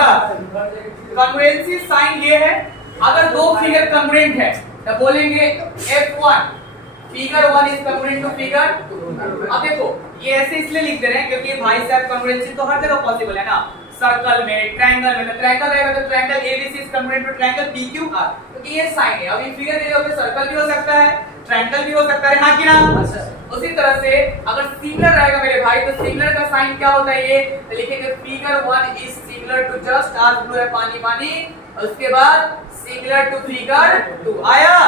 होगा। Congruency sign ये है, अगर दो फिगर कॉन्ग्रुएंट है तो बोलेंगे F1 figure 1 is congruent to figure 2। अब देखो ये ऐसे इसलिए लिख दे रहे हैं क्योंकि भाई साहब कॉन्ग्रुएंसी तो हर जगह पॉसिबल है ना, सर्कल में, ट्रायंगल में, ट्रायंगल रहेगा तो triangle ABC is congruent to triangle PQR, क्योंकि ये साइन है। अब ये फिगर दे रहे हो सर्कल भी हो सकता है, ट्रायंगल भी हो सकता है, हां कि ना। उसी तरह से अगर सिमिलर रहेगा मेरे भाई तो सिमिलर का साइन क्या होता है, ये तो लिखेंगे figure 1 is similar to just आज ब्लू है पानी पानी, और उसके बाद सिमिलर टू फिगर 2 आया।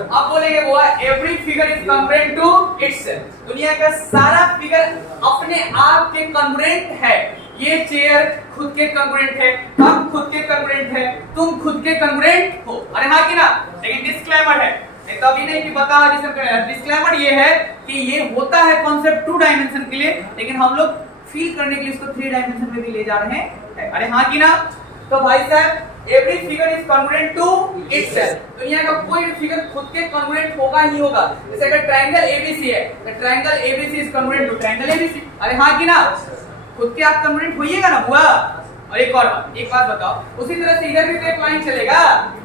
अब बोलेंगे वो every figure is congruent to itself, दुनिया का सारा फिगर अपने आप के कॉन्ग्रुएंट है। ये चेयर खुद के कॉन्ग्रुएंट है, हम खुद के कॉन्ग्रुएंट है, तुम खुद के कॉन्ग्रुएंट हो, अरे हाँ कि ना। लेकिन डिस्क्लेमर है, नहीं तो अभी नहीं कि बता जिसे डिस्क्लेमर ये है कि ये होता है कॉन्सेप्ट 2 डायमेंशन के लिए, लेकिन हम लोग फील करने के लिए इसको 3 डायमेंशन में भी ले जा रहे हैं, अरे हाँ कि ना। तो भाई साहब every figure is congruent to itself, दुनिया का कोई भी फिगर खुद के कॉन्ग्रुएंट होगा ही होगा। जैसे अगर ट्रायंगल ABC है तो triangle ABC is congruent to triangle ABC, अरे हाँ कि ना, खुद के आप कॉन्ग्रुएंट होइएगा ना हुआ। और एक और बात, एक बात बताओ, उसी तरह से इधर भी तो एक लाइन चलेगा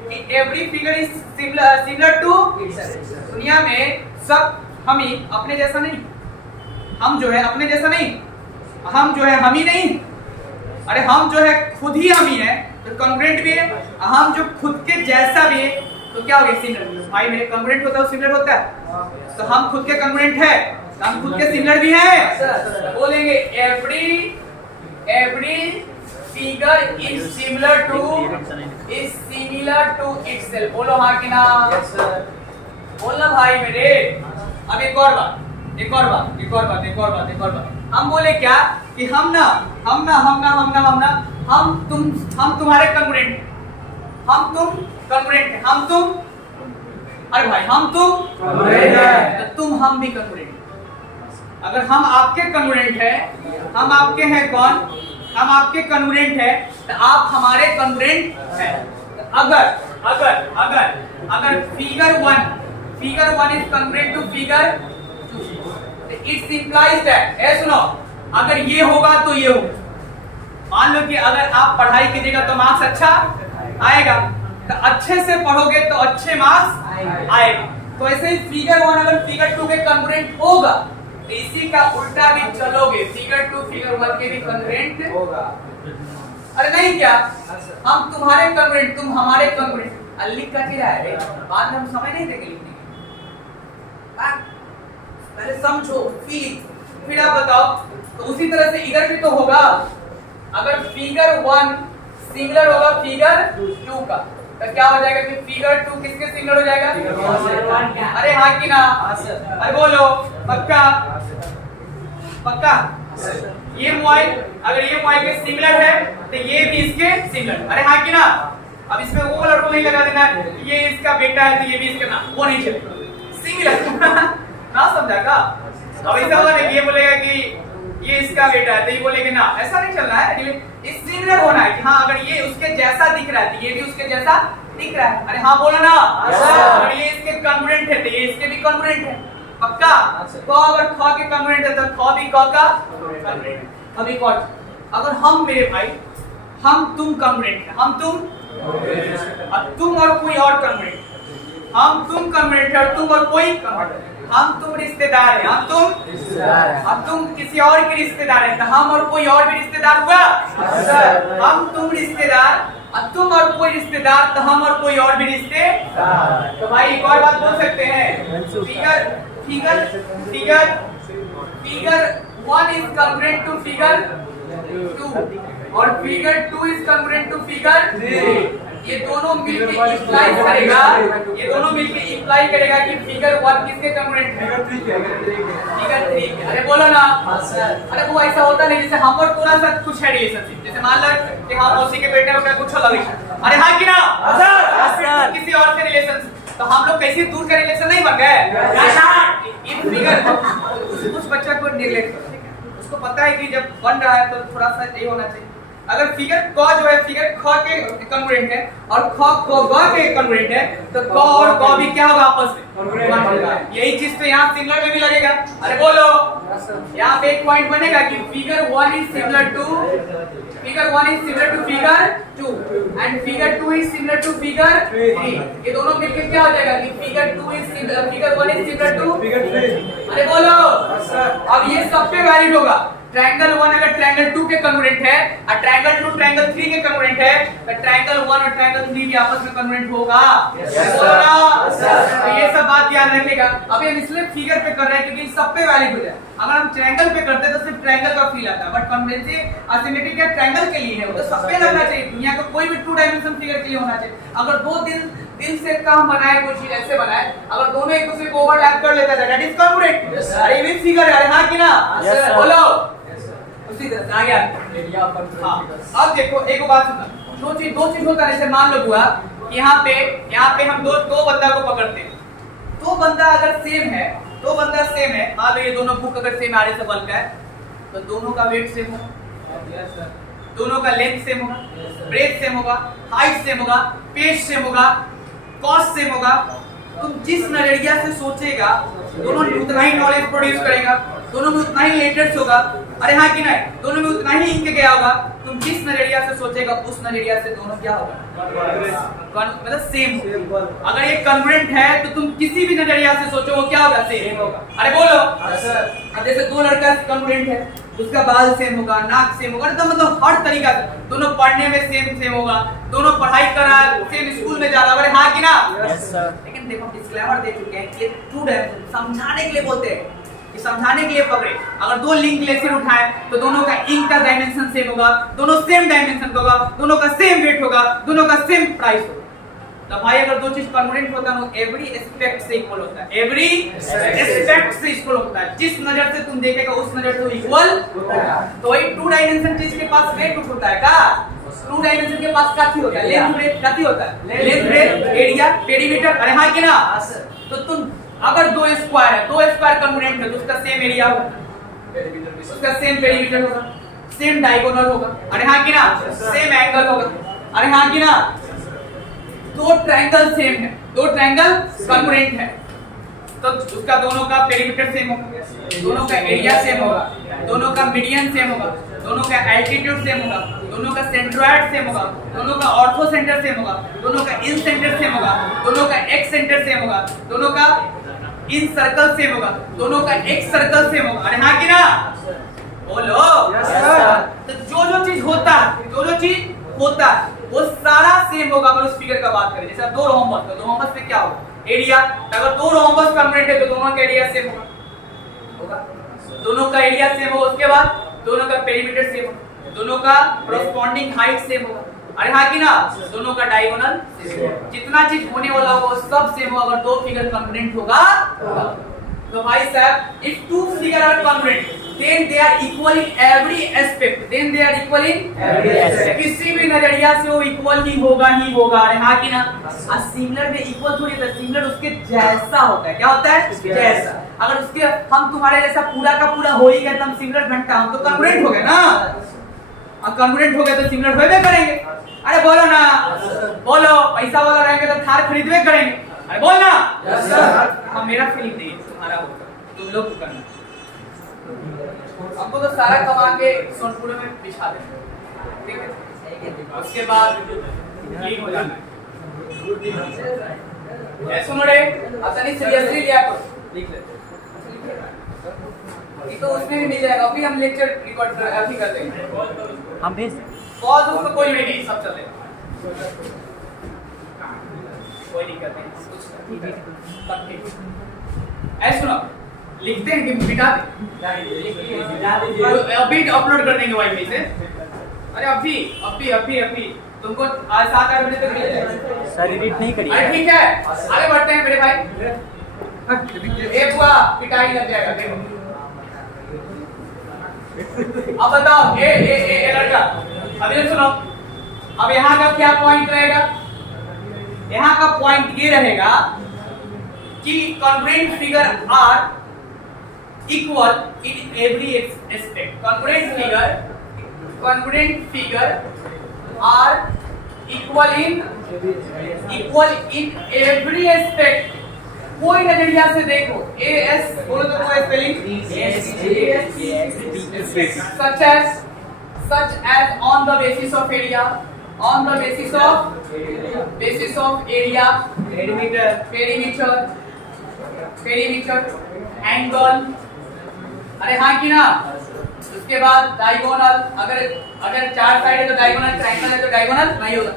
कि every figure is similar to itself, दुनिया में सब हम ही अपने जैसा नहीं, हम जो है अपने जैसा नहीं, हम जो है हम ही नहीं, अरे हम जो है खुद ही हम ही है तो कॉन्ग्रुएंट भी है, हम जो खुद के जैसा भी है तो क्या हो गया सिमिलर। भाई मेरे कॉन्ग्रुएंट होता है सिमिलर होता है, तो हम खुद के कॉन्ग्रुएंट है, हम खुद के सिमिलर भी हैं। बोलेंगे every figure is similar to itself, बोलो हाँ कि ना, बोलना भाई मेरे। अब एक और बात हम बोले क्या कि हम तुम्हारे कॉन्ग्रुएंट, हम तुम कॉन्ग्रुएंट है, हम तुम, अरे भाई हम तुम कॉन्ग्रुएंट है, तुम हम भी कॉन्ग्रुएंट। अगर हम आपके कॉन्ग्रुएंट है, हम आपके हैं कौन, हम आपके कॉन्ग्रुएंट है तो आप हमारे कॉन्ग्रुएंट है। अगर figure 1 is congruent to figure 2, it's implies that, a सुनो, अगर ये होगा तो ये होगा। मान लो कि अगर आप पढ़ाई कीजिएगा तो मार्क्स अच्छा आएगा, तो अच्छे से पढ़ोगे तो अच्छे मार्क्स आएगा। तो ऐसे ही फिगर 1 अगर फिगर 2 के कॉन्ग्रुएंट होगा तो इसी का उल्टा भी चलोगे, फिगर 2 फिगर 1 के भी कॉन्ग्रुएंट होगा। अरे नहीं क्या, हम तुम्हारे कॉन्ग्रुएंट, तुम हमारे कॉन्ग्रुएंट, लिख का क्या है बाद में हम समझ नहीं देंगे लिखने की, पहले समझो फिर आप बताओ। तो उसी तरह से इधर भी तो होगा, अगर फिगर 1 सिमिलर होगा फिगर 2 का तो क्या हो जाएगा कि फिगर 2 किसके सिमिलर हो जाएगा, अरे हाँ कि ना, अरे बोलो पक्का। ये मोबाइल अगर ये मोबाइल के सिमिलर है तो ये भी इसके सिमिलर, अरे हाँ कि ना। अब इसमें वो वाला नहीं लगा देना ये इसका बेटा है तो ये भी इसका ना, वो नहीं चलेगा, सिमिलर ना, समझा का। अब ऐसा होगा नहीं, ये बोलेगा कि ये इसका बेटा है तो ये बोलेगा ना, ऐसा नहीं चलना है, इस सिमिलर होना है कि हाँ अगर ये उसके जैसा दिख रहा है तो ये भी उसके जैसा दिख रहा है, अरे हाँ बोलो ना। अगर ये इसके कॉन्ग्रुएंट है तो ये इसके भी कॉन्ग्रुएंट है, पक्का। तो अगर ख के कॉन्ग्रुएंट है तो ख भी क का कॉन्ग्रुएंट। अब एक और, अगर हम मेरे भाई हम तुम कॉन्ग्रुएंट है, हम तुम और कोई और कॉन्ग्रुएंट, हम तुम कॉन्ग्रुएंट है और तुम और कोई कॉन्ग्रुएंट, हम तुम रिश्तेदार हैं, हम तुम किसी और के रिश्तेदार हैं तो हम और कोई और भी रिश्तेदार हुआ, हम तुम रिश्तेदार, तुम और कोई रिश्तेदार तो हम और कोई और भी रिश्तेदार। तो भाई एक और बात बोल सकते हैं, figure 1 is congruent to figure 2 और figure 2 is congruent to figure 3। ये दोनों मिलकर इंप्लाई करेगा कि फिगर 1 किसके कॉन्ग्रुएंट है, फिगर 3। अरे बोलो ना, अरे वो ऐसा होता नहीं, जैसे हम और थोड़ा सा कुछ है रिलेशनशिप, जैसे मान लो कि हम उसी के बेटे का कुछ अलग है, अरे हाँ कि ना, किसी और से रिलेशन, तो हम लोग कैसे दूर का रिलेशन नहीं बन गए। इन फिगर उस बच्चा को नेग्लेक्ट करो, ठीक है, उसको पता है कि जब बन रहा है तो थोड़ा सा ये होना चाहिए। अगर फिगर क जो है फिगर ख के कॉन्ग्रुएंट है और ख ग के कॉन्ग्रुएंट है तो क और ग भी क्या होगा आपस में कॉन्ग्रुएंट। यही चीज तो यहाँ सिमिलर में भी लगेगा, अरे बोलो यहाँ पे एक पॉइंट बनेगा कि figure 1 is similar to figure 1 is similar to figure 2 and figure 2 is similar to figure 3। ये दोनों मिलकर क्या हो जाएगा कि figure 1 is similar to figure 3। अरे बोलो अब ये सब पे वैलिड होगा। ट्रायंगल 1 अगर ट्रायंगल 2 के कॉन्ग्रुएंट है और ट्रायंगल 2 ट्रायंगल 3 के कॉन्ग्रुएंट है तो ट्रायंगल 1 और ट्रायंगल 3 के आपस में कॉन्ग्रुएंट होगा। तो ये सब बात याद रखिएगा। अभी हम इसलिए फिगर पे कर रहे हैं क्योंकि सब पे वैलिड हो जाए। अगर हम ट्रायंगल पे करते तो सिर्फ ट्रायंगल का फील आता है, बट कॉन्ग्रुएंसी असिमेट्रिक या ट्रायंगल के लिए है, वो तो सब पे लगना चाहिए। दुनिया का कोई भी 2 डायमेंशन फिगर के लिए होना चाहिए। अगर दो दिल से कम बनाए कोई चीज ऐसे बनाए, अगर दोनों एक दूसरे को ओवरलैप कर लेता है दैट इज कॉन्ग्रुएंट। अरे ये फिगर है, हां कि ना? बोलो उसी तरह से आ गया एरिया पर। हां अब देखो एक बात सुनना, दो चीज होता है। जैसे मान लो हुआ यहाँ पे हम दो बंदा को पकड़ते हैं। दो बंदा अगर सेम है, मान लो ये दोनों बुक अगर सेम आरे से बल का है तो दोनों का वेट सेम होगा, दोनों का लेंथ सेम होगा, ब्रेथ सेम होगा, हाइट सेम होगा, पेज सेम होगा, कॉस्ट सेम होगा। तुम जिस नजरिया से सोचेगा दोनों में उतना ही नॉलेज प्रोड्यूस करेगा, दोनों में उतना ही लेटेस्ट होगा। अरे हाँ कि नहीं? दोनों में उतना ही इंक गया होगा। तुम जिस नजरिया से सोचेगा उस नजरिया से दोनों क्या होगा, मतलब सेम होगा। अगर ये कॉन्ग्रुएंट है तो तुम किसी भी नजरिया से सोचो वो क्या होगा, सेम होगा। अरे बोलो अब जैसे दो लड़का कॉन्ग्रुएंट है, उसका बाल सेम होगा, नाक सेम होगा, तो मतलब हर तरीका से दोनों पढ़ने में सेम होगा, दोनों पढ़ाई कर रहा है, सेम स्कूल में जा रहा है। हाँ कि ना? लेकिन देखो डिस्क्लेमर दे चुके हैं कि ये 2 डायमेंशन समझाने के लिए बोलते हैं, कि समझाने के लिए पकड़े। अगर दो लिंक लेसन उठाए तो दोनों का इंक का डायमेंशन सेम होगा, दोनों सेम डायमेंशन का होगा, दोनों का सेम वेट होगा, दोनों का सेम प्राइस होगा। तो भाई अगर दो चीज कॉन्ग्रुएंट होता है तो एवरी एस्पेक्ट से इक्वल होता है, एवरी एस्पेक्ट से इक्वल होता है। जिस नजर से तुम देखेगा उस नजर से इक्वल होगा। तो वही 2 डायमेंशन चीज के पास वेट होता है का, 2 डायमेंशन के पास काफी होता है, लेंथ ब्रेथ काफी होता है, लेंथ ब्रेथ एरिया पेरीमीटर। अरे हाँ कि ना? तो तुम अगर 2 स्क्वायर है, 2 स्क्वायर कॉन्ग्रुएंट है तो उसका सेम एरिया होगा, उसका सेम पेरीमीटर होगा, सेम डायगोनल होगा। अरे हाँ कि ना? सेम एंगल होगा। अरे हाँ कि ना? 2 ट्रायंगल सेम है, 2 ट्रायंगल कॉन्ग्रुएंट है तो उसका दोनों का पेरीमीटर सेम होगा, दोनों का एरिया सेम होगा, दोनों का मीडियन सेम होगा, दोनों का एल्टीट्यूड सेम होगा, दोनों का सेंट्रोइड सेम होगा, दोनों का ऑर्थो सेंटर सेम होगा, दोनों का इन सेंटर सेम होगा, दोनों का एक्स सेंटर सेम होगा, दोनों का इन सर्कल सेम होगा, दोनों का एक्स सर्कल सेम होगा। अरे हाँ कि ना? बोलो तो जो चीज होता है, जो चीज होता है वो सारा सेम होगा। अगर उस फिगर का बात करें, जैसे 2 रोम्बस, तो रोम्बस में क्या होगा, एरिया। अगर 2 रोम्बस कॉन्ग्रुएंट है तो दोनों का एरिया सेम होगा, दोनों का एरिया सेम होगा। उसके बाद दोनों का पेरीमीटर सेम होगा, दोनों का कॉरस्पॉन्डिंग हाइट सेम होगा। अरे हाँ कि ना? दोनों का डायगोनल जितना चीज होने वाला होगा वो सब सेम होगा अगर 2 फिगर कॉन्ग्रुएंट होगा। तो भाई साहब if 2 figure are congruent then they are equal in every aspect, then they are equal in every aspect। किसी भी नजरिया से वो इक्वल ही होगा। अरे हाँ कि ना? सिमिलर में इक्वल थोड़ी होता है, सिमिलर उसके जैसा होता है। क्या होता है? जैसा। अगर उसके हम तुम्हारे जैसा पूरा का पूरा हो ही गया तो हम सिमिलर घंटा, हम तो कॉन्ग्रुएंट हो गए ना। अब कॉन्ग्रुएंट हो गए तो सिमिलर होबे करेंगे। अरे बोलो ना, बोलो पैसा वाला रहेंगे तो थार खरीदवे करेंगे। अरे बोल ना। हम मेरा फीलिंग नहीं है, तुम्हारा होगा, तुम लोग को करना। हमको तो सारा कमा के सोनपुर में बिछा देंगे, ठीक है? उसके बाद क्लीन हो जाना है। सुनो रे, अपनी सीरियसली लिया करो, लिख ले। ये तो उसमें भी मिल जाएगा। अभी हम लेक्चर रिकॉर्ड अभी कर देंगे, हम भेज कॉल उसको कोई भी नहीं, सब चलेगा, कोई दिक्कत नहीं। ऐसे सुनो, लिखते हैं कि मिटा अभी अपलोड कर देंगे वाईफाई से। अरे अभी तुमको आज 7-8 बजे तक मिल जाएगा। सर एडिट नहीं करिए। अरे ठीक है, आगे बढ़ते हैं मेरे भाई। एक हुआ पिटाई लग जाएगा, देखो। अब बताओ ये लड़का, अभी सुनो। अब यहाँ का क्या पॉइंट रहेगा? यहाँ का पॉइंट ये रहेगा कि congruent figure are equal in every aspect। congruent figure are equal in every aspect। कोई नजरिया से देखो, AS बोलो तो कोई spelling, such as such as on the basis of area, on the basis of area, perimeter, angle, अरे हाँ कि ना। उसके बाद डायगोनल, अगर चार साइड है तो डायगोनल, ट्रायंगल है तो डायगोनल नहीं होगा।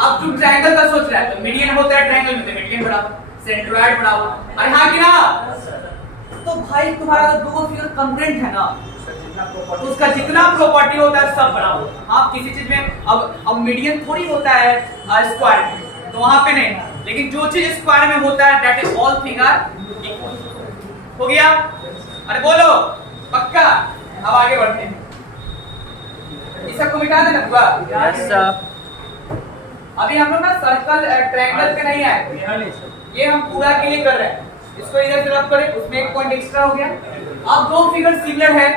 अब तुम ट्रायंगल का सोच रहा है तो मीडियन होता है ट्रायंगल में, मीडियन बराबर सेंट्रोइड बराबर, अरे हाँ कि ना। तो भाई तुम्हारा दो फिगर कॉन्ग्रुएंट है ना, तो उसका जितना प्रॉपर्टी होता है सब बराबर। आप किसी चीज में अब मीडियन थोड़ी होता है स्क्वायर में, तो वहां पे नहीं, लेकिन जो चीज स्क्वायर में होता है that is all figure equal. हो गया? अरे बोलो पक्का। अब आगे बढ़ते हैं, इस सबको मिटा देना पूरा। Yes sir. अभी हम लोग ना सर्कल ट्रायंगल पे नहीं आए, ये हम पूरा के लिए कर रहे हैं। इसको इधर से रब करें, उसमें एक पॉइंट एक्स्ट्रा हो गया। अब दो फिगर सिमिलर है,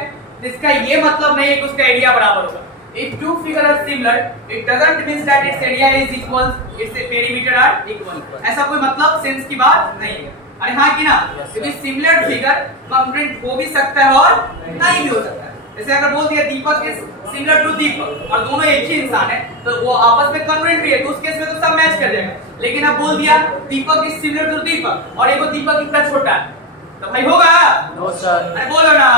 इसका ये मतलब नहीं है कि उसका एरिया बराबर होगा। If two figures are similar, it doesn't mean that its area is equal, its perimeter are equal. ऐसा कोई मतलब सेंस की बात नहीं है। अरे हाँ कि ना, क्योंकि सिमिलर फिगर कॉन्ग्रुएंट हो भी सकता है और नहीं भी हो सकता है। जैसे अगर बोल दिया Deepak is similar to Deepak और दोनों एक ही इंसान है, तो वो आपस में कॉन्ग्रुएंट भी है, तो उस केस में तो सब मैच कर जाएगा। लेकिन अब बोल दिया Deepak is similar to Deepak और एक दीपक इतना छोटा है, तो भाई होगा? No sir. अरे बोलो ना,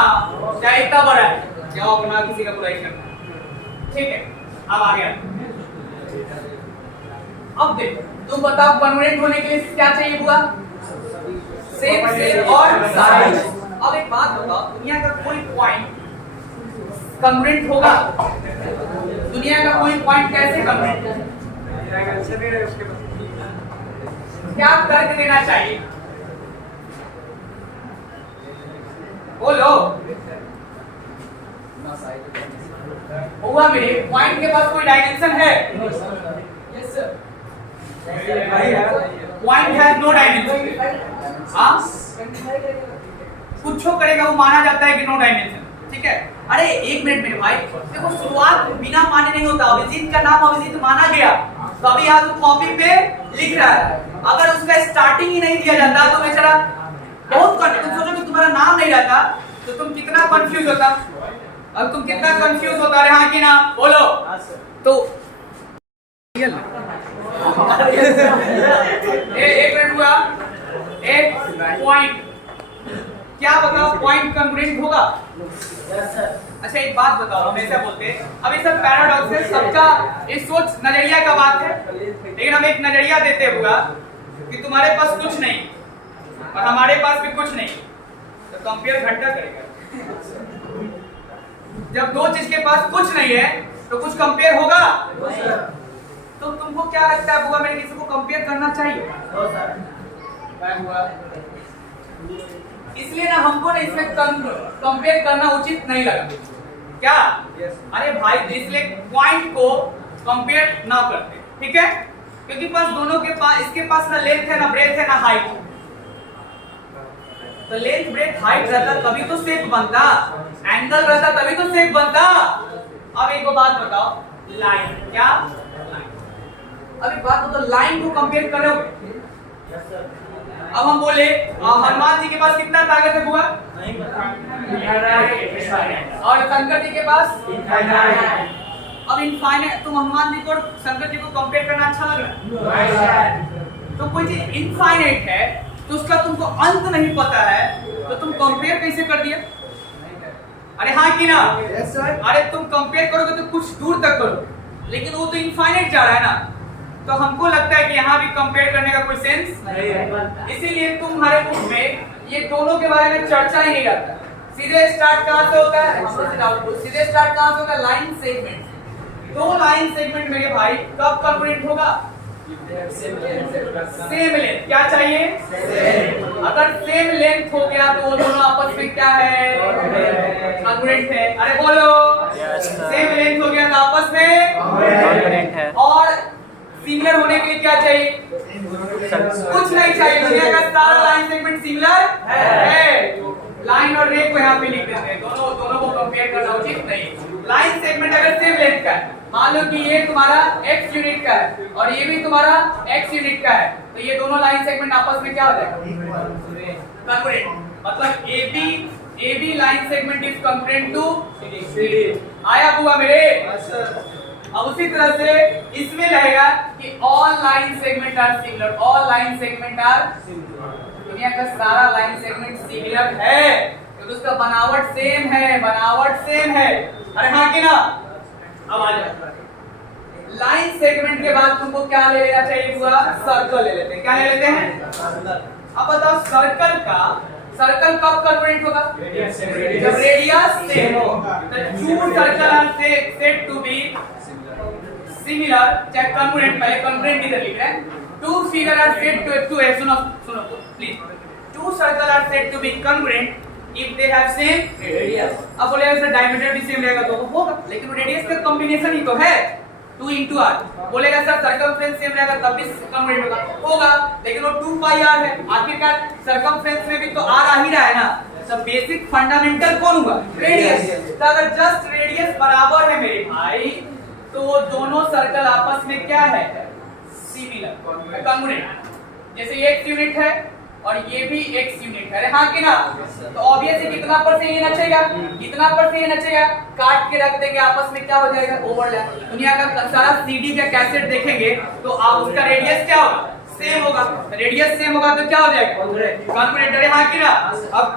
क्या इतना बड़ा है, जाओ अपना किसी का बुराई करना। ठीक है, अब आ गया। अब देखो, तुम बताओ कॉन्ग्रुएंट होने के लिए क्या चाहिए हुआ? सेम और साइज। अब एक बात बताओ, दुनिया का कोई पॉइंट कॉन्ग्रुएंट होगा? दुनिया का कोई पॉइंट कैसे कॉन्ग्रुएंट? क्या तर्क देना चाहिए? बोलो। हुआ मेरे पॉइंट के पास कोई डायमेंशन है? Yes sir. Point has no dimension. हाँ, कुछ करेगा वो माना जाता है कि नो डायमेंशन। ठीक है, अरे एक मिनट मेरे भाई, देखो शुरुआत बिना माने नहीं होता। अभिजीत का नाम अभिजीत माना गया, तो अभी यहाँ तो कॉपी पे लिख रहा है। अगर उसका स्टार्टिंग ही नहीं दिया जाता तो बेचारा बहुत तुम सोचो कि तुम्हारा नाम नहीं रहता तो तुम कितना कंफ्यूज होता। अब तुम कितना कंफ्यूज होता है, हाँ कि ना? बोलो। तो एक मिनट हुआ, एक पॉइंट, क्या बताओ पॉइंट कॉन्ग्रुएंट होगा? अच्छा एक बात बताओ, हमेशा बोलते हैं, अब ये सब पैराडॉक्स है, सबका इस सोच नजरिया का बात है, लेकिन हम एक नजरिया देते हुआ कि तुम्हारे पास कुछ नहीं और हमारे पास भी कुछ नहीं, तो कंपेयर घंटा करेगा। जब दो चीज के पास कुछ नहीं है तो कुछ कंपेयर होगा? तो तुमको क्या लगता है बुआ, मेरे किसी को कंपेयर करना चाहिए? इसलिए ना हमको ना इसमें कंपेयर करना उचित नहीं लगा। क्या? अरे भाई इसलिए पॉइंट को कंपेयर ना करते, ठीक है? क्योंकि पास दोनों के पास, इसके पास ना लेंथ है ना ब्रेथ है ना हाइट। तो लेंथ ब्रेथ हाइट रहता तभी तो शेप बनता, एंगल रहता तभी तो शेप बनता। अब एक बात बताओ, लाइन क्या? अब एक बात बताओ, लाइन को कंपेयर करोगे? अब हम बोले हनुमान जी के पास कितना ताकत है बुआ? और शंकर जी के पास अब इनफाइनाइट। तुम हनुमान जी को और शंकर जी को कंपेयर करना अच्छा लग रहा है? तो कोई चीज इनफाइनाइट है तो उसका तुमको अंत नहीं पता है, तो तुम कंपेयर कैसे कर दिया? अरे हाँ कि ना? अरे तुम कंपेयर करोगे तो कुछ दूर तक करो, लेकिन वो तो इनफाइनाइट जा रहा है ना, तो हमको लगता है कि यहाँ भी कंपेयर करने का कोई सेंस नहीं है। इसीलिए तुम्हारे बुक में ये दोनों के बारे में चर्चा ही नहीं करता। सीधे स्टार्ट कहाँ से होता है? सीधे स्टार्ट कहाँ से होता है? Line segment. दो लाइन सेगमेंट मेरे भाई कब कॉन्ग्रुएंट होगा? Same length. क्या चाहिए? अगर सेम लेंथ हो गया तो वो दोनों आपस में क्या है? कॉन्ग्रुएंट है। अरे बोलो, सेम लेंथ हो गया तो आपस में कॉन्ग्रुएंट है। और सिमिलर होने के लिए क्या चाहिए? कुछ नहीं चाहिए, दुनिया का सारा लाइन सेगमेंट सिमिलर है। लाइन और रे को यहाँ पे लिख देते हैं, दोनों को कंपेयर करना उचित नहीं। लाइन सेगमेंट अगर सेम लेंथ का है, मान लो कि ये तुम्हारा x यूनिट का है और ये भी तुम्हारा x यूनिट का है, तो ये दोनों लाइन सेगमेंट आपस में क्या हो जाएगा? कॉन्ग्रुएंट। मतलब AB line segment is congruent to CD। आया हुआ मेरे? अब उसी तरह से इसमें रहेगा कि all line segment are similar, all line segment are, दुनिया का सारा लाइन सेगमेंट सिमिलर है क्योंकि उसका बनावट सेम है, बनावट सेम है। अरे हाँ कि ना? अब आ जाओ, लाइन सेगमेंट के बाद तुमको क्या ले लेना चाहिए? पूरा सर्कल ले लेते हैं। क्या ले लेते हैं? अब बताओ सर्कल कब कन्वर्जेंट होगा? जब रेडियस सेम हो। The two circles are said to be similar, चाहे कन्वर्जेंट, पहले कन्वर्जेंट इधर लिख रहे हैं। Two figures are said to सुनो please, two circles are said to be congruent if they have same radius। अब बोलेगा सर डायमीटर भी सेम रहेगा तो होगा, लेकिन रेडियस का कॉम्बिनेशन ही तो है 2 into r। बोलेगा सर सर्कमफ्रेंस सेम रहेगा तब भी कन्वर्जेंट होगा, लेकिन वो 2 pi r है। आखिरकार सर्कमफ्रेंस में भी तो r आ ही रहा है ना। सब बेसिक फंडामेंटल कौन हुआ? रेडियस। तो अगर जस्ट रेडियस बराबर है मेरे भाई तो वो दोनों सर्कल आपस में क्या है? Similar, congruent. जैसे ये x यूनिट है और ये भी x यूनिट है। अरे हाँ कि ना? तो ऑब्वियसली कितना पर से ये नचेगा, कितना पर से ये नचेगा, काट के रख देंगे, आपस में क्या हो जाएगा? ओवरलैप। दुनिया का सारा सीडी का कैसेट देखेंगे तो आप उसका रेडियस क्या होगा? सेम होगा। रेडियस सेम होगा तो क्या हो जाएगा? कॉन्ग्रुएंट। अरे हाँ कि ना? अब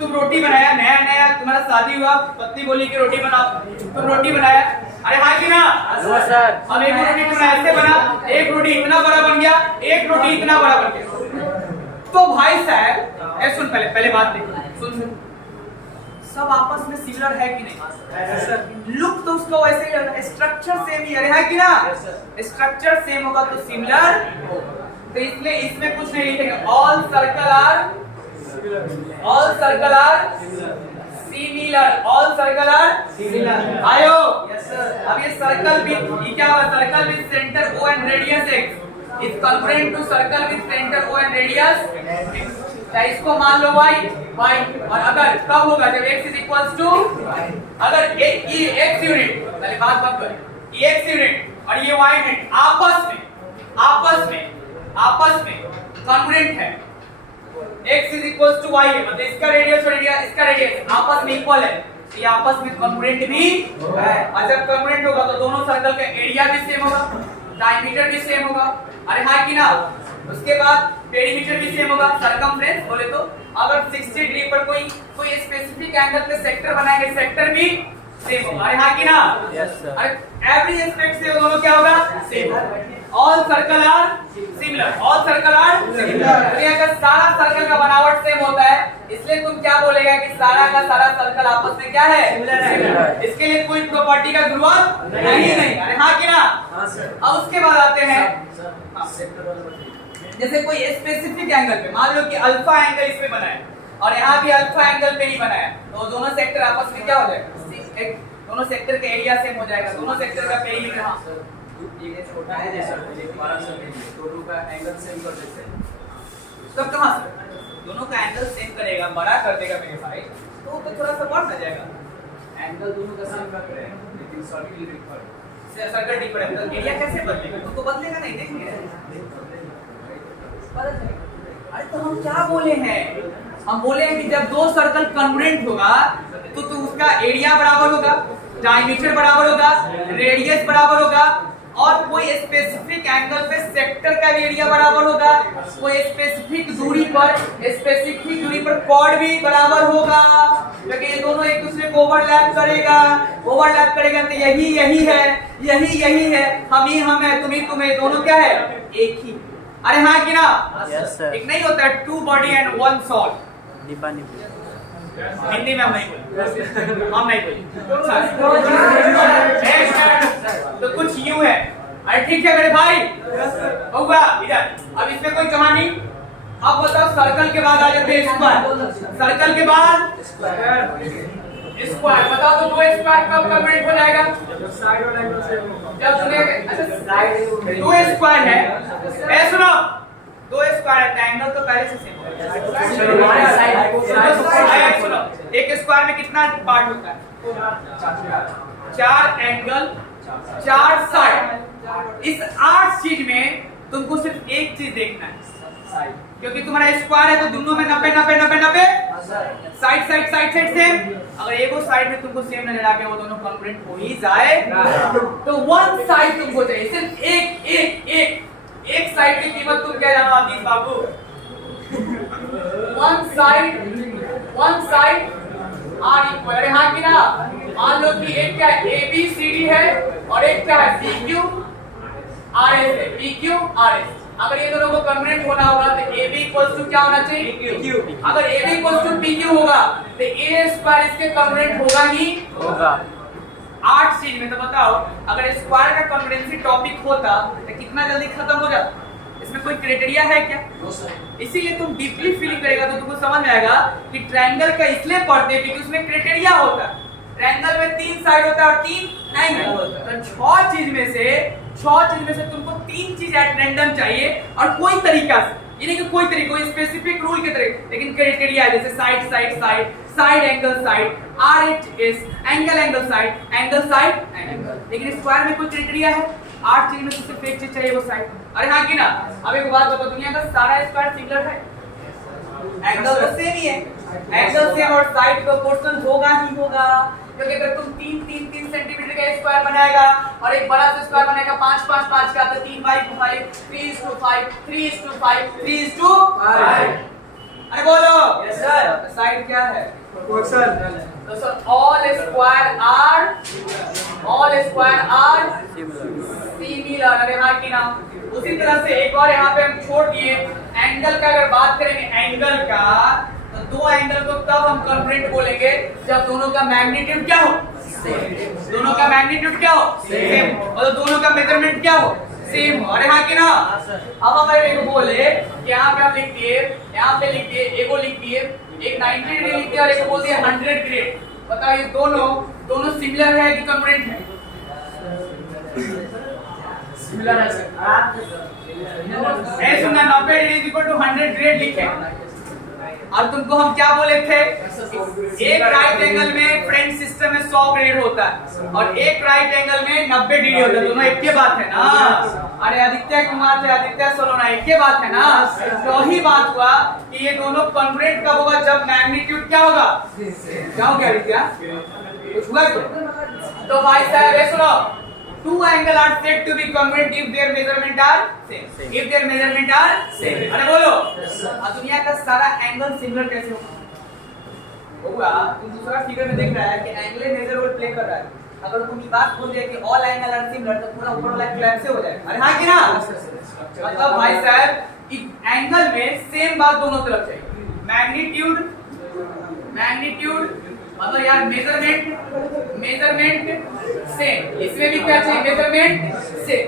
तुम रोटी बनाया, नया तुम्हारा शादी हुआ, पत्नी बोली कि रोटी बनाओ, तुम रोटी बनाया। अरे हाँ कि ना? अब एक रोटी तुमने ऐसे बना, एक रोटी इतना बड़ा बन गया, एक रोटी इतना बड़ा बन गया। तो भाई साहब सुन, पहले बात देखो, सुन सब आपस में सिमिलर है कि नहीं? लुक तो उसका वैसे ही है, स्ट्रक्चर सेम ही है कि ना? स्ट्रक्चर सेम होगा तो सिमिलर होगा। तो इसलिए इसमें कुछ नहीं लिखेंगे, all circle are similar, all circle are similar. आयो अब ये सर्कल भी क्या हुआ? Circle with centre O and radius x is congruent to circle with center O and radius x। क्या इसको मान लो y, और अगर कब होगा? जब x is equals to, अगर ये x यूनिट, पहले बात करें, ये x यूनिट और ये y यूनिट आपस में कॉन्ग्रुएंट है, x is equals to y है, मतलब इसका रेडियस और इसका रेडियस आपस में इक्वल है, ये आपस में कॉन्ग्रुएंट भी है। और जब कॉन्ग्रुएंट होगा तो दोनों सर्कल का एरिया भी सेम होगा, डायमीटर भी सेम होगा। अरे हाँ कि ना? उसके बाद पेरीमीटर भी सेम होगा। सर्कमफ्रेंस बोले तो अगर 60 डिग्री पर कोई स्पेसिफिक एंगल पे सेक्टर बनाएंगे, सेक्टर भी सेम होगा। अरे हाँ कि ना? अरे एवरी एस्पेक्ट से वो दोनों क्या होगा? Same. All circle are similar, all circle are similar. अगर सारा सर्कल का बनावट सेम होता है, इसलिए तुम क्या बोलेगा कि सारा का सारा सर्कल आपस में क्या है? सिमिलर। इसके लिए कोई प्रॉपर्टी का जरूरत नहीं। अरे हाँ कि ना? अब उसके बाद आते हैं, जैसे कोई स्पेसिफिक एंगल पे, मान लो कि अल्फा एंगल इसमें बना है और यहाँ भी अल्फा एंगल पे ही बना है, तो दोनों सेक्टर आपस में क्या हो जाएगा? दोनों सेक्टर का एरिया सेम हो जाएगा, दोनों सेक्टर का पेरीमीटर। हाँ ये छोटा है जैसा बड़ा सा दोनों का एंगल सेम कर देते हैं। तब कहाँ से दोनों का एंगल सेम करेगा, बड़ा कर देगा मेरे भाई, तो थोड़ा सा बढ़ ना जाएगा। एंगल दोनों का सेम कर रहे हैं लेकिन सर्किल डिफरेंट, सर्कल डिफरेंट, तो एरिया कैसे बदलेगा? तो बदलेगा नहीं, देखेंगे। अरे तो हम क्या बोले हैं? हम बोले हैं कि जब दो सर्कल कॉन्ग्रुएंट होगा तो उसका एरिया बराबर होगा, डायमीटर बराबर होगा, रेडियस बराबर होगा, और कोई स्पेसिफिक एंगल पे सेक्टर का एरिया बराबर होगा, कोई स्पेसिफिक दूरी पर कॉर्ड भी बराबर होगा, क्योंकि ये दोनों एक दूसरे को ओवरलैप करेगा तो यही है, हम है, तुम है, दोनों क्या है? एक ही। अरे हाँ कि ना? एक नहीं होता है two body and one soul. Hindi में हम नहीं बोले तो कुछ यूं है। अरे ठीक है मेरे भाई, होगा इधर। अब इसमें कोई कहानी। अब बताओ सर्कल के बाद आ जाते हैं स्क्वायर, सर्कल के बाद स्क्वायर। बताओ तो दो स्क्वायर कब कन्वर्ट हो जाएगा? जब सुनिए दो स्क्वायर है, सुनो, दो स्क्वायर है, एंगल तो पहले से सेम है। एक स्क्वायर में कितना पार्ट होता है? 4 एंगल 4 साइड। इस 8 चीज में तुमको सिर्फ एक चीज देखना है, क्योंकि तुम्हारा स्क्वायर है तो दोनों में 90 साइड सेम, अगर एक साइड में तुमको सेम नजर आ गया वो दोनों कॉन्ग्रुएंट हो ही जाए तो वन साइड तुमको चाहिए, सिर्फ एक साइड की कीमत तुम क्या जानो Atish Babu? One side are equal. अरे हाँ कि ना? मान लो कि एक क्या है ABCD है और एक क्या है PQRS है, PQRS। अगर ये दोनों को कन्वर्ट होना होगा तो AB इक्वल्स टू क्या होना चाहिए? PQ। अगर AB इक्वल्स टू PQ होगा तो A स्क्वायर इसके कन्वर्ट होगा ही होगा। 8 चीज में तो बताओ, अगर स्क्वायर का कन्वर्जेंसी टॉपिक होता तो कितना जल्दी खत्म हो जाता? इसमें कोई क्राइटेरिया है क्या? इसीलिए तुम डीपली फीलिंग करेगा तो तुमको समझ में आएगा कि ट्रायंगल का इसलिए पढ़ते हैं क्योंकि उसमें क्राइटेरिया होता है। ट्रायंगल में 3 साइड होता है और 3 एंगल होता है। तो 6 चीज में से तुमको 3 चीज एट रैंडम चाहिए और कोई तरीका से, ये नहीं कि कोई तरीका, कोई स्पेसिफिक रूल के तरीके, लेकिन क्राइटेरिया है जैसे side angle side, RHS angle side angle. लेकिन स्क्वायर में कोई क्राइटेरिया है? 8 चीज में से सिर्फ एक चीज चाहिए, वो साइड। अरे हाँ कि ना? अब एक बात बताओ, दुनिया का सारा स्क्वायर सिमिलर है? एंगल तो सेम ही है, एंगल सेम और साइड प्रोपोर्शनल होगा ही होगा। क्योंकि अगर तुम 3 सेंटीमीटर का स्क्वायर बनाएगा और एक बड़ा सा स्क्वायर बनाएगा 5 का तो 3/5 3:5 अरे बोलो यस सर। साइड क्या है? प्रोपोर्शन। तो sir all square are similar. अरे हाँ कि ना? उसी तरह से एक और यहाँ पे हम छोड़ दिए एंगल का। अगर बात करेंगे एंगल का तो दो एंगल को तब हम कॉन्ग्रुएंट बोलेंगे जब दोनों का मैग्नीट्यूड क्या हो? सेम। दोनों का मैग्नीट्यूड क्या हो? सेम। और दोनों का मेजरमेंट क्या हो? सेम। अरे हाँ कि ना? अब अगर एक बोले कि यहाँ पे आप लिख दिए, यहाँ पे लिख दिए, एगो लिख दिए, एक 90 डिग्री लिख दिया और एक बोल दिया 100 ग्रेड। बताओ ये दोनों सिमिलर है कि कॉन्ग्रुएंट है? सिमिलर है सर। ऐसे सुनना 90 डिग्री इक्वल टू 100 ग्रेड लिखे और तुमको हम क्या बोले थे? एक राइट एंगल में फ्रेंच सिस्टम में 100 ग्रेड होता है और एक राइट एंगल में 90 डिग्री होता है। दोनों एक के बात है ना? अरे आदित्य कुमार थे, आदित्य सोलोना, एक के बात है ना? तो ही बात हुआ कि ये दोनों कॉन्ग्रुएंट कब होगा? जब मैग्नीट्यूड क्या होगा? क्या हो गया आदित्य? कुछ हुआ तो भाई साहब ये सुनो, two angles are said to be congruent if their measurement are same। अरे बोलो दुनिया का सारा एंगल सिमिलर कैसे होगा? तुम दूसरा फिगर में देख रहा है कि एंगल मेजर रोल प्ले कर रहा है। अगर तुम ये बात बोल दिया कि ऑल एंगल आर सिमिलर तो पूरा ऊपर वाला क्लैप से हो जाएगा। अरे हाँ कि ना? मतलब भाई साहब एंगल में सेम बात दोनों तरफ चाहिए। मैग्नीट्यूड मतलब यार मेजरमेंट सेम। इसमें भी क्या चाहिए? Measurement same.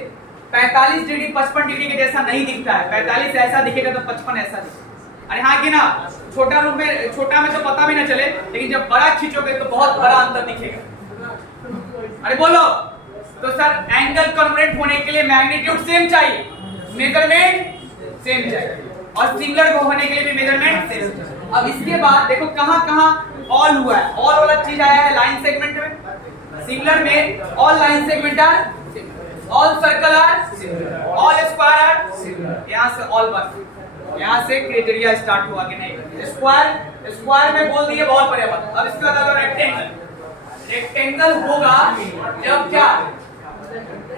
45 डिग्री 55 डिग्री के जैसा नहीं दिखता है। 45 ऐसा दिखेगा तो 55 ऐसा दिखेगा। अरे हाँ कि ना? छोटा में तो पता भी ना चले, लेकिन जब बड़ा खींचोगे तो बहुत बड़ा अंतर दिखेगा। अरे बोलो तो सर एंगल कॉन्ग्रुएंट होने के लिए मैग्नीट्यूड सेम चाहिए, मेजरमेंट सेम चाहिए और सिमिलर होने के लिए भी मेजरमेंट सेम। अब इसके बाद देखो कहां ऑल हुआ है। ऑल वाला चीज आया है लाइन सेगमेंट में। सिमिलर में all line segment are, all circle are, all square are. यहां से ऑल बस, यहां से क्राइटेरिया स्टार्ट हुआ कि नहीं। स्क्वायर में बोल दिए बहुत बढ़िया बात। अब इसके बाद रेक्टेंगल होगा जब क्या?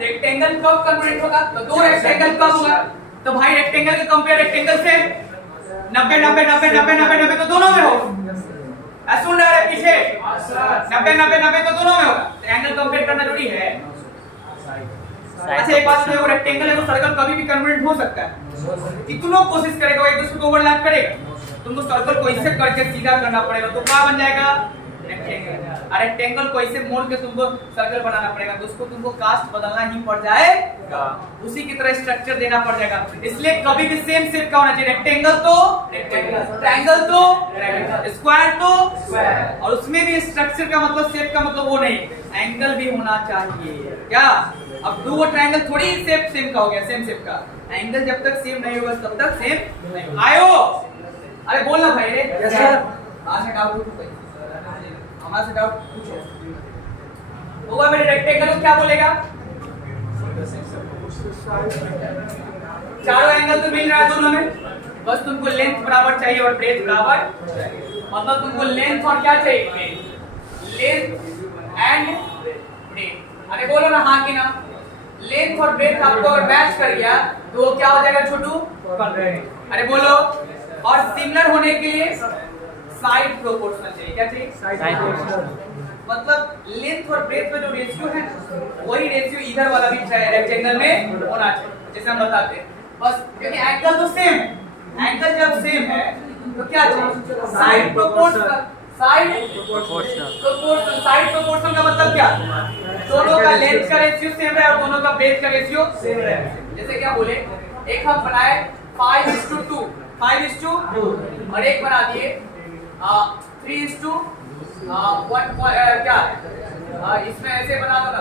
रेक्टेंगल कब कन्वर्ट होगा? तो दो रेक्टेंगल कब होगा? तो भाई रेक्टेंगल के कंपेयर रेक्टेंगल से 90 तो दोनों में होगा। सुन रहा है पीछे? 90 तो दोनों में होगा। एंगल कंपेयर करना जरूरी है। अच्छा एक बात सुनो, रेक्टेंगल है वो सर्कल कभी भी कन्वर्ट हो सकता है। कितनों कोशिश करेगा एक दूसरे को ओवरलैप करेगा। तुमको सर्कल को इससे करके सीधा करना पड़ेगा तो क्या बन जाएगा? रेक्टेंगल। और रेक्टेंगल को ऐसे मोड़ के तुमको सर्कल बनाना पड़ेगा तो उसको तुमको कास्ट बदलना ही पड़ जाएगा। उसी की तरह स्ट्रक्चर देना पड़ जाएगा। इसलिए कभी भी सेम शेप का होना चाहिए। रेक्टेंगल तो रेक्टेंगल, ट्रायंगल तो ट्रायंगल, स्क्वायर तो स्क्वायर। और उसमें भी स्ट्रक्चर का मतलब शेप का मतलब वो नहीं, एंगल भी होना चाहिए। क्या? अब दो ट्रायंगल थोड़ी शेप सेम का हो गया, सेम शेप का। एंगल जब तक सेम नहीं होगा तब तक सेम नहीं। आयो अरे बोलना भाई रे। Yes sir. आज से डाउट पूछो, हमारे से डाउट पूछो। होगा मेरे रेक्टेंगल को क्या बोलेगा? चारों एंगल तो मिल रहा है दोनों में, बस तुमको लेंथ बराबर चाहिए और ब्रेथ बराबर चाहिए। मतलब तुमको लेंथ और क्या चाहिए? Length and breadth. अरे बोलो ना हाँ कि ना। लेंथ और ब्रेथ आपको अगर मैच कर गया तो वो क्या हो जाएगा छोटू? अरे बोलो। और सिमिलर होने के लिए साइड प्रोपोर्शनल चाहिए। क्या चाहिए? Side proportional. मतलब लेंथ और ब्रेथ में जो रेशियो है वही रेशियो इधर वाला भी रेक्टेंगल में होना चाहिए, जैसे हम बताते हैं। बस क्योंकि एंगल तो सेम है, एंगल जब सेम है तो क्या चाहिए? Side proportional. Side proportional. Side proportional का मतलब क्या? दोनों का लेंथ का रेशियो सेम रहे और दोनों का ब्रेथ का रेशियो सेम रहे। जैसे क्या बोले, एक हम बनाए 5:2, 5:2 और एक बना दिए 3:1 क्या है? इसमें ऐसे बना दो ना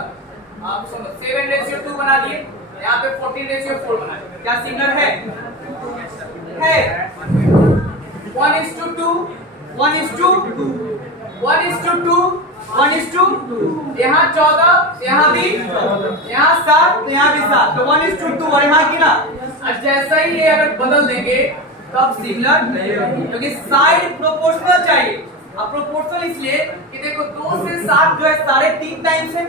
आप, सुनो 7:2 बना दिए, यहाँ पे 14:4 बना दिए। क्या सिग्नल है? 1:2, 1:2, 1:2, यहाँ 14, यहाँ भी, यहाँ 7, यहाँ भी 7, तो 1:2 और यहाँ की ना। और जैसा ही ये अगर बदल देंगे तब सिग्नल, क्योंकि साइड प्रोपोर्शनल चाहिए। अब प्रोपोर्शनल इसलिए कि देखो 2 से 7 जो है 3.5 टाइम्स है।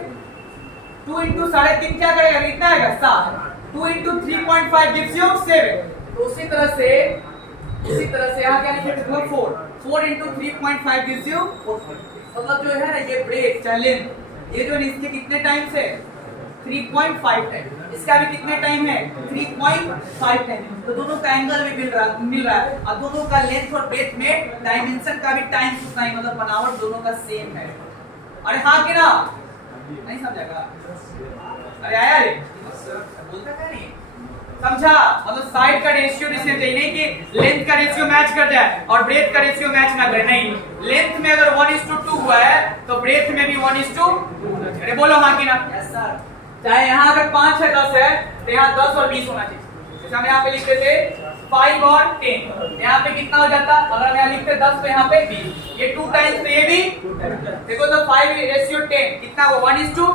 2 into 3.5 क्या करेगा? कितना आएगा? 7। 2 into 3.5 gives you 7। तो उसी तरह से यहाँ क्या लिखेंगे? 4। 4 into 3.5 gives you 4। मतलब जो है ना ये ब्रेथ चाहे लेंथ, ये जो इसके कितने टाइम्स है? 3.5 टाइम। इसका भी कितने टाइम है? 3.5 टाइम। तो दोनों का एंगल भी मिल रहा है और दोनों का लेंथ और ब्रेथ में डायमेंशन का भी टाइम उतना ही, मतलब बनावट दोनों का सेम है। अरे हाँ कि ना? नहीं समझेगा? अरे आया रे बोलता क्या नहीं समझा? मतलब साइड का रेशियो सेम चाहिए, नहीं कि लेंथ का रेशियो मैच कर जाए और ब्रेथ का रेशियो मैच ना करे। नहीं, लेंथ में अगर 1:2 हुआ है तो ब्रेथ में भी 1:2। अरे बोलो हाँ कि ना? Yes sir. चाहे यहाँ अगर 5 है 10 है तो यहाँ 10 और 20 होना चाहिए। जैसे हम यहाँ पे लिखते थे 5 और 10, यहाँ पे कितना हो जाता? अगर हम यहाँ लिखते 10 तो यहाँ पे 20, ये 2 टाइम्स, तो ये भी देखो तो 5:10 कितना हुआ? 1:2,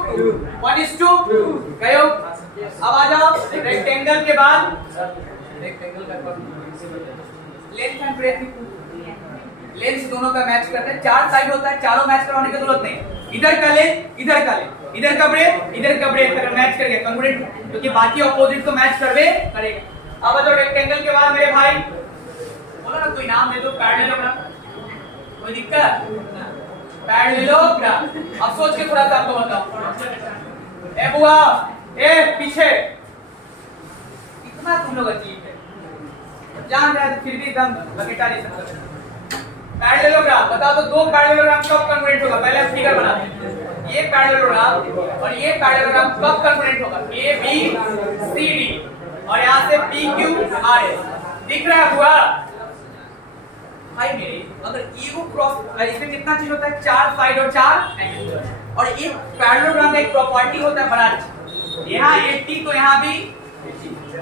1:2 गयो। अब आ जाओ रेक्टेंगल के बाद रेक्टेंगल का लेंथ एंड ब्रेथ। लेंथ दोनों का मैच करते हैं, 4 साइड होता है, चारों मैच करवाने की जरूरत नहीं। इधर का लेंथ, इधर का लेंथ, इधर का ब्रेथ, इधर का ब्रेथ अगर मैच कर गया कंग्रुएंट, क्योंकि बाकी ऑपोजिट तो मैच करवे करेगा। अब जो रेक्टेंगल के बाद मेरे भाई बोलो ना कोई नाम दे दो। पैरेललोग्राम, कोई दिक्कत? पैरेललोग्राम। अब सोच के थोड़ा सा आपको बताओ। ए बुआ, ए पीछे, इतना तुम लोग अजीब है, जान रहे फिर भी एकदम लपेटा नहीं सकते। पैरेललोग्राम बताओ तो दो पैरेललोग्राम कब कन्वर्ट होगा? पहले हम फिगर बनाते हैं। ये पैरेललोग्राम और ये पैरेललोग्राम कब कन्वर्ट होगा? ए बी सी डी और यहाँ से पी क्यू आर एस। दिख रहा है हुआ भाई मेरे? अगर ईगो क्रॉस, इसमें कितना चीज होता है? 4 साइड और 4 एंगल। और एक पैरेललोग्राम का एक प्रॉपर्टी होता है ब्रांच, यहाँ 80 तो यहाँ भी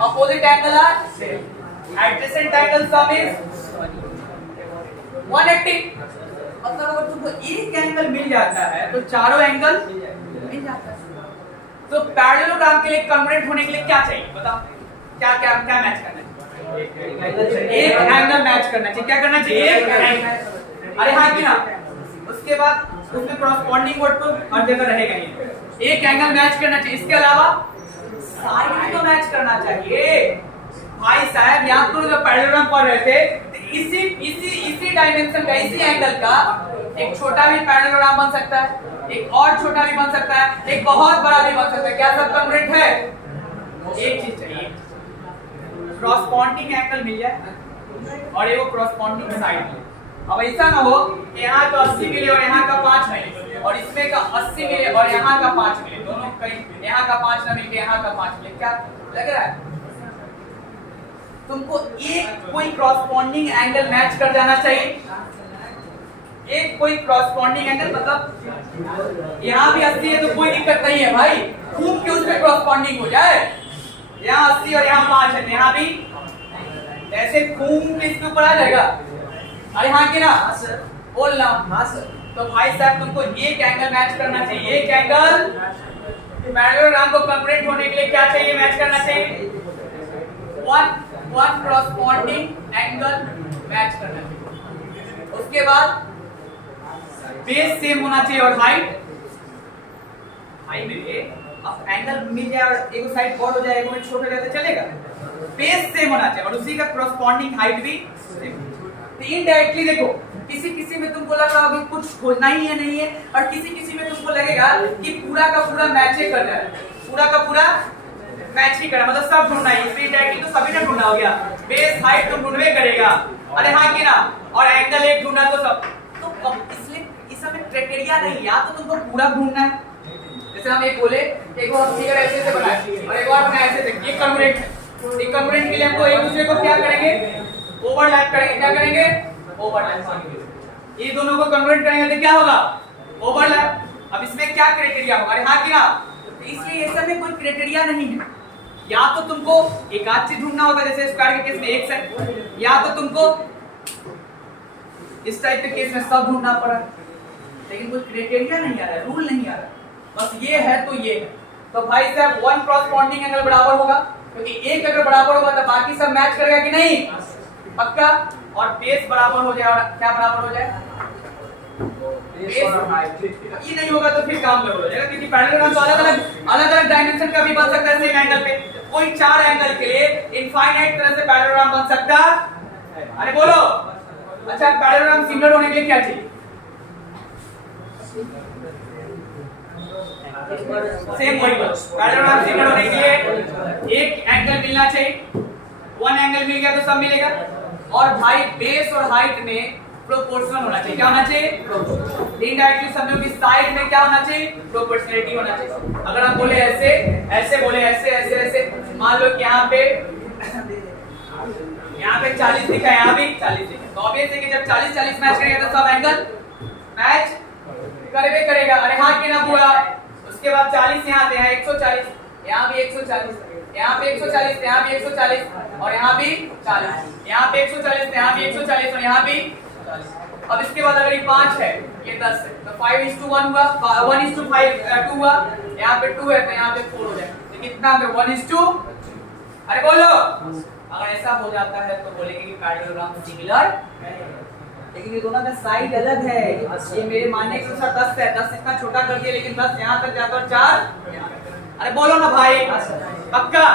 opposite angle are adjacent angle sum is 180। मतलब अगर तुमको एक एंगल मिल जाता है तो चारों एंगल मिल जाता है। तो पैरेललोग्राम के लिए कन्वर्ट होने के लिए क्या चाहिए बताओ? क्या क्या क्या मैच करना चाहिए? एक एंगल मैच करना चाहिए। क्या करना चाहिए? एक एंगल। अरे हाँ कि ना? उसके बाद उसमें कॉरस्पॉन्डिंग वर्ड तो हर जगह रहेगा ही। एक एंगल मैच करना चाहिए, इसके अलावा साइड भी तो मैच करना चाहिए। भाई साहब यहाँ तो जो पैरेललोग्राम पढ़ रहे थे, इसी डायमेंशन का, इसी एंगल का एक छोटा भी पैरेललोग्राम बन सकता है, एक और छोटा भी बन सकता है, एक बहुत बड़ा भी बन सकता है। क्या सब कन्वर्ट है? एक चीज चाहिए, क्रॉसपॉन्डिंग एंगल मिल जाए और ये वो क्रॉसपॉन्डिंग साइड मिले। अब ऐसा ना हो कि यहाँ का 80 मिले और यहाँ का 5 मिले और इसमें का 80 मिले और यहाँ का 5 मिले, दोनों कहीं यहाँ का 5 ना मिलके यहाँ का 5 मिले। क्या लग रहा है तुमको? एक कोई क्रॉसपॉन्डिंग एंगल मैच कर जाना चाहिए। एक कोई क्रॉसपॉन्डिंग एंगल, मतलब यहाँ भी 80 है तो कोई दिक्कत नहीं है भाई, खूब के उसमें क्रॉसपॉन्डिंग हो जाए। यहाँ 80 और यहाँ 5 है, यहाँ भी ऐसे खूब के इसके ऊपर आ जाएगा। अरे हाँ कि ना? सर बोलना। हाँ सर। तो भाई साहब तुमको एक एंगल मैच करना चाहिए। एक एंगल पैरेललोग्राम को कन्वर्ट होने के लिए क्या चाहिए? मैच करना चाहिए वन क्रॉसपॉन्डिंग एंगल मैच करना चाहिए। उसके बाद बेस सेम होना चाहिए और हाइट में अब एंगल मिल जाए और एक साइड बॉड हो जाए एक छोटा हो जाए तो चलेगा। बेस सेम होना चाहिए और उसी का कॉरस्पॉन्डिंग हाइट भी सेम। तो इनडायरेक्टली देखो किसी किसी में तुमको लग रहा होगा कुछ खोजना ही है नहीं है, और किसी किसी में तुमको लगेगा कि पूरा का पूरा मैच ही कर रहा है, पूरा का पूरा मैच ही कर रहा है, मतलब सब ढूंढना है। इसलिए इनडायरेक्टली तो सभी ने ढूंढना हो गया, बेस हाइट तुम ढूंढवे करेगा, अरे हाँ कि ना, और एंगल एक ढूंढा तो सब। तो इसलिए इसमें क्राइटेरिया नहीं, या तो तुमको पूरा ढूंढना है, जैसे हम एक बोले एक और फिगर ऐसे से बनाए और एक और बनाए ऐसे से, ये कॉन्ग्रुएंट है। ये कॉन्ग्रुएंट के लिए हमको एक दूसरे को क्या करेंगे, ओवरलैप करेंगे। क्या करेंगे, ओवरलैप करेंगे। ये दोनों को कॉन्ग्रुएंट करेंगे तो क्या होगा, ओवरलैप। अब इसमें क्या क्राइटेरिया होगा, अरे हाँ कि ना, तो इसलिए ये सब में कोई क्राइटेरिया नहीं है। या तो तुमको एक आध चीज ढूंढना होगा, जैसे स्क्वायर के केस में एक है, या तो तुमको इस टाइप के केस में सब ढूंढना पड़ा, लेकिन कोई क्राइटेरिया नहीं आ रहा है, रूल नहीं आ रहा, बस ये है तो ये है। तो भाई साहब वन कॉरस्पॉन्डिंग एंगल बराबर होगा, क्योंकि एक अगर बराबर होगा तो बाकी सब मैच करेगा कि नहीं, पक्का। और बेस बराबर हो जाए, और क्या बराबर हो जाए, बेस और हाइट। ये नहीं होगा तो फिर काम गड़बड़ हो जाएगा, क्योंकि पैरेललोग्राम तो अलग अलग डायमेंशन का भी बन सकता है सेम एंगल पे। कोई चार एंगल के लिए इनफाइनाइट तरह से पैरेललोग्राम बन सकता है, अरे बोलो। अच्छा पैरेललोग्राम सिमिलर होने के लिए क्या चाहिए, सेम वही पैरेललोग्राम सिमिलर होने के लिए एक एंगल मिलना चाहिए, वन एंगल मिल गया तो सब मिलेगा। और भाई बेस और हाइट में प्रोपोर्शनल होना चाहिए, क्या होना चाहिए, इनडायरेक्टली समझो कि साइड में क्या होना चाहिए, प्रोपोर्शनलिटी होना चाहिए। अगर आप बोले ऐसे ऐसे, बोले ऐसे ऐसे ऐसे, मान लो कि यहाँ पे 40 दिखा है, यहाँ भी 40 दिखा, तो ऑब्वियस है कि जब 40-40 मैच करेगा तो सब एंगल मैच करबे करेगा, अरे हाँ कि ना बुआ। उसके बाद 40 यहाँ पे है, 140, यहाँ भी 140, यहाँ पे 140, यहाँ भी 140, और यहाँ भी 40, यहाँ पे 140, यहाँ भी 140, और यहाँ भी 40। अब इसके बाद अगर ये 5 है, ये 10 है, तो 5:1 हुआ, 1:5 2 हुआ, यहाँ पे 2 है तो यहाँ पे 4 हो जाएगा, तो कितना हो गया 1:2। अरे बोलो, अगर ऐसा हो जाता है तो बोलेंगे कि पैरेललोग्राम सिमिलर है, लेकिन ये दोनों का साइड अलग है। ये मेरे मानने के अनुसार 10 है, 10 इतना छोटा कर दिया, लेकिन 10 यहाँ तक जाता और 4, अरे बोलो ना भाई, पक्का।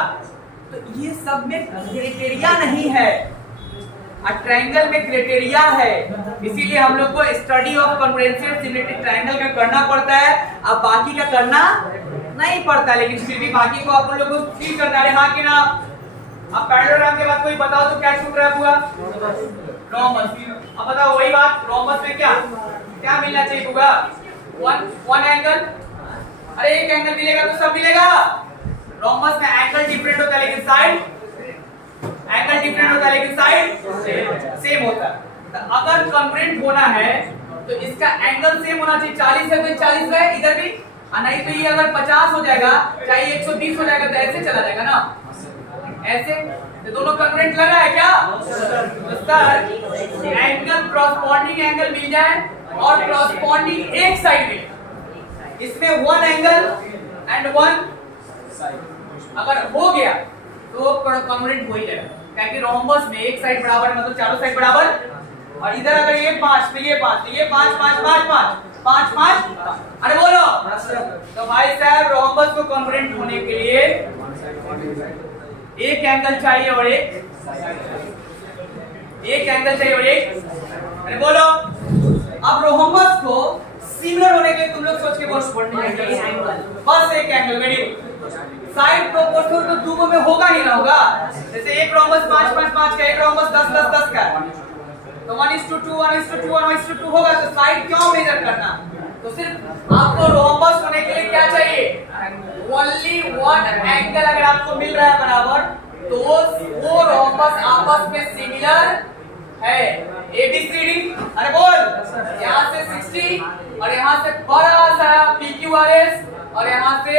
तो ये सब में क्राइटेरिया नहीं है, ट्रायंगल में क्राइटेरिया है, इसीलिए हम लोग को स्टडी ऑफ कॉन्ग्रुएंसी और सिमिलरिटी ट्रायंगल का करना पड़ता है, अब बाकी का करना नहीं पड़ता, लेकिन फिर भी बाकी को आप लोग को फील करना है, हाँ कि ना। अब पैरेललोग्राम के बाद कोई बताओ तो क्या छूट रहा है बुआ, रोम्बस। अब बताओ वही बात, रोम्बस में क्या क्या मिलना चाहिए बुआ, वन एंगल, अरे एक एंगल मिलेगा तो सब मिलेगा। रोम्बस में एंगल डिफरेंट होता है लेकिन साइड, एंगल डिफरेंट होता है लेकिन साइड सेम होता है। तो अगर कॉन्ग्रुएंट होना है तो इसका एंगल सेम होना चाहिए, 40 है तो 40 रहे इधर भी, नहीं तो ये अगर 50 हो जाएगा चाहे 120 हो जाएगा, तो ऐसे चला जाएगा ना, ऐसे। तो दोनों कॉन्ग्रुएंट लगा है क्या, तो सर एंगल कॉरस्पॉन्डिंग एंगल मिल जाए और कॉरस्पॉन्डिंग एक साइड में, इसमें one angle and one side अगर हो गया तो कॉन्ग्रुएंट हो ही जाएगा, क्योंकि रोम्बस में एक साइड बराबर है, मतलब चारों साइड बराबर, और इधर अगर ये 5 तो ये 5, तो ये 5 5 5 5 5 5, अरे बोलो। तो भाई साहब रोम्बस को कॉन्ग्रुएंट होने के लिए एक एंगल चाहिए और एक एंगल चाहिए और एक, अरे बोलो। अब रोम्बस को सिमिलर होने के लिए तुम लोग सोच के बोलो, बस एक एंगल, वेरी साइड प्रोपोर्शनल तो दोनों में होगा ही ना होगा, जैसे एक रोम्बस 5 5 5 का, एक रोम्बस 10 10 10 का, तो 1:2 1:2 1:2 होगा, तो साइड क्यों मेजर करना। तो सिर्फ आपको रोम्बस होने के लिए क्या चाहिए, ओनली वन एंगल अगर आपको मिल रहा है बराबर, तो वो रोम्बस आपस में सिमिलर है, ABCD, अरे बोल, यहाँ से 60 और यहाँ से बड़ा सारा PQRS और यहाँ से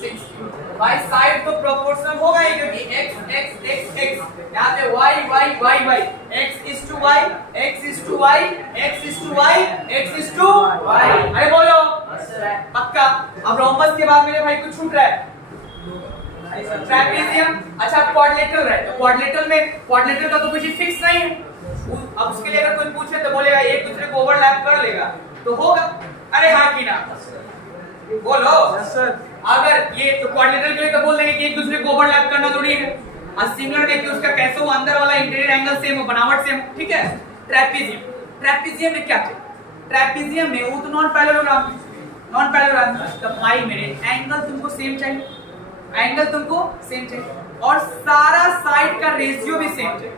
60, भाई साइड तो प्रोपोर्शनल होगा ही, क्योंकि x x x x, यहाँ पे y y y y, x:y x:y x:y x:y, अरे बोलो, पक्का। अब रोम्बस के बाद मेरे भाई कुछ छूट रहा है, ट्रेपेजियम, अच्छा क्वाड्रिलेटरल है, तो क्वाड्रिलेटरल का तो कुछ फिक्स नहीं है, अब उसके लिए अगर कोई पूछे तो बोलेगा एक दूसरे को ओवरलैप कर लेगा, तो होगा। अरे हाँ कि ना, बोलो। सर अगर ये तो क्वाड्रिलेटरल के लिए तो बोल देंगे कि एक दूसरे को ओवरलैप करना जरूरी है, और सिमिलर में कि उसका कैसे वो अंदर वाला इंटीरियर एंगल सेम हो, बनावट सेम, ठीक है। ट्रेपीजियम, ट्रेपीजियम में क्या है? ट्रेपीजियम में वो तो नॉन पैरेललोग्राम, नॉन पैरेललोग्राम तो भाई मेरे एंगल तुमको सेम चाहिए, एंगल तुमको सेम चाहिए, और सारा साइड का रेशियो भी सेम चाहिए।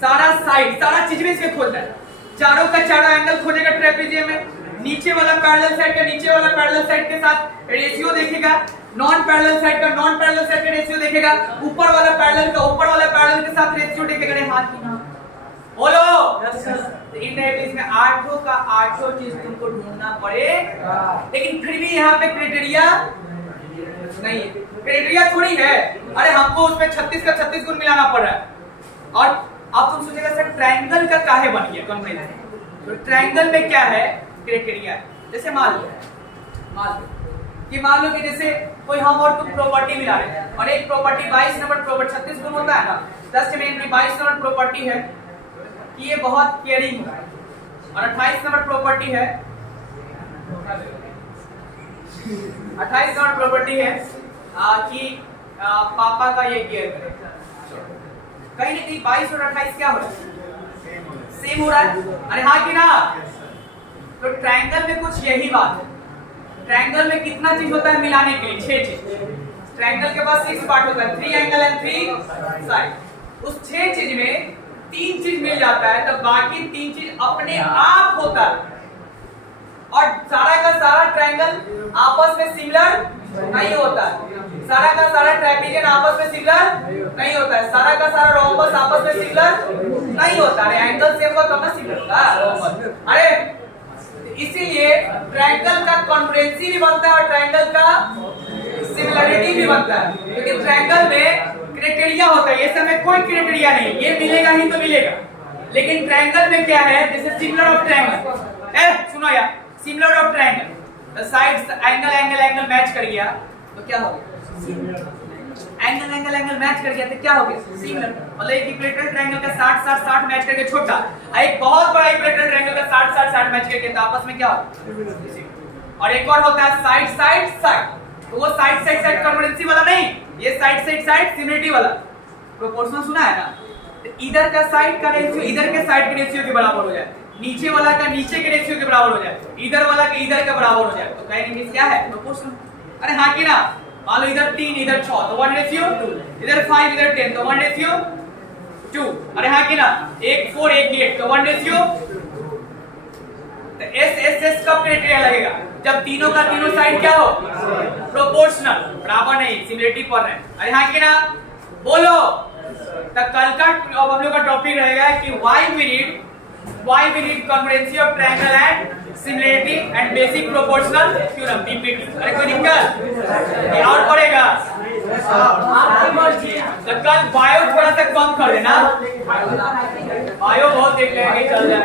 सारा साइड, सारा चीज में इसमें खोलना है, चारों का चारों एंगल खोजेगा ट्रेपीजियम में। नीचे वाला पैरेलल साइड का नीचे वाला पैरेलल साइड के साथ रेशियो देखेगा, नॉन पैरेलल साइड का नॉन पैरेलल साइड का रेशियो देखेगा, ऊपर वाला पैरेलल का ऊपर वाला पैरेलल के साथ रेशियो देखेगा। रे हाथ की ना बोलो। Yes sir. इनडायरेक्टली इसमें आठों का आठों चीज तुमको ढूंढना पड़ेगा, लेकिन फिर भी यहाँ पे क्राइटेरिया नहीं है, क्राइटेरिया थोड़ी है। अरे हमको उसमें 36 का 36 गुण मिलाना पड़ रहा है। और अब तुम सोचेगा सर ट्रायंगल का काहे बन गया कॉम्बिनेशन, तो ट्रायंगल में क्या है क्राइटेरिया। जैसे मान लो कि जैसे कोई हम और तुम प्रॉपर्टी मिला रहे हैं, और एक प्रॉपर्टी 22 नंबर प्रॉपर्टी 36 गुण होता है ना, 10 में 22 नंबर प्रॉपर्टी है कि ये बहुत केयरिंग है, और 28 नंबर प्रॉपर्टी है 28 नंबर प्रॉपर्टी है कि पापा का ये केयर करे। कहीं ना कहीं 22 और 28 क्या हो रहा है, सेम हो रहा है। अरे हाँ कि ना, तो ट्रायंगल में कुछ यही बात है। ट्रायंगल में कितना चीज होता है मिलाने के लिए? 6 चीज। ट्रायंगल के पास 6 पार्ट होता है, 3 एंगल एंड 3 साइड। उस 6 चीज में 3 चीज मिल जाता है, तो बाकी 3 चीज अपने आप होता है। और सारा का सारा ट्रायंगल आपस में सिमिलर नहीं होता है, सारा का सारा ट्रापेजियन आपस में सिमिलर नहीं होता है, सारा का सारा रोम्बस आपस में सिमिलर नहीं होता है। एंगल सेम होगा तब ना सिमिलर होगा। अरे इसीलिए ट्रायंगल का कॉन्ग्रुएंसी भी बनता है और ट्रायंगल का सिमिलरिटी भी बनता है, क्योंकि ट्रायंगल में क्राइटेरिया होता है, ये सब में कोई क्राइटेरिया नहीं, ये मिलेगा ही तो मिलेगा। लेकिन ट्रायंगल में क्या है, जैसे सिमिलर ऑफ ट्रायंगल, सुनो यार, similar of triangle, the sides angle match कर गया तो क्या हो गया, एंगल मैच कर गया तो क्या हो गया, सिमिलर। मतलब एक इक्विलेटरल ट्रायंगल का 60 मैच करके छोटा, एक बहुत बड़ा इक्विलेटरल ट्रायंगल का 60 मैच करके तो आपस में क्या हो। और एक और होता है साइड, तो वो साइड कॉन्ग्रुएंसी वाला नहीं, ये साइड सिमिलरिटी वाला। प्रोपोर्शनल सुना है ना, तो इधर का साइड का रेशियो इधर के साइड के रेशियो के बराबर हो जाए, नीचे वाला का नीचे के रेशियो के बराबर हो जाए, इधर वाला का इधर का बराबर हो जाए, तो कहेंगे क्या है, प्रोपोर्शनल। अरे हाँ कि ना, मान लो इधर 3 इधर 6 तो 1:2, इधर 5 इधर 10 तो 1:2। अरे हाँ कि ना, 1 4 1 8 तो 1:2। तो एस कब क्राइटेरिया लगेगा, जब तीनों का तीनों साइड क्या हो, प्रोपोर्शनल, बराबर नहीं, सिमिलरिटी पर है। अरे हाँ कि ना, बोलो। तो कल का अब हम लोग का टॉपिक रहेगा कि why we need congruency of triangle and similarity and basic proportional theorem BPT। अरे कोई दिक्कत ये और पड़ेगा, आपकी मर्जी। तो कल बायो थोड़ा सा कम कर देना, बायो बहुत देख लेंगे, चल जाए।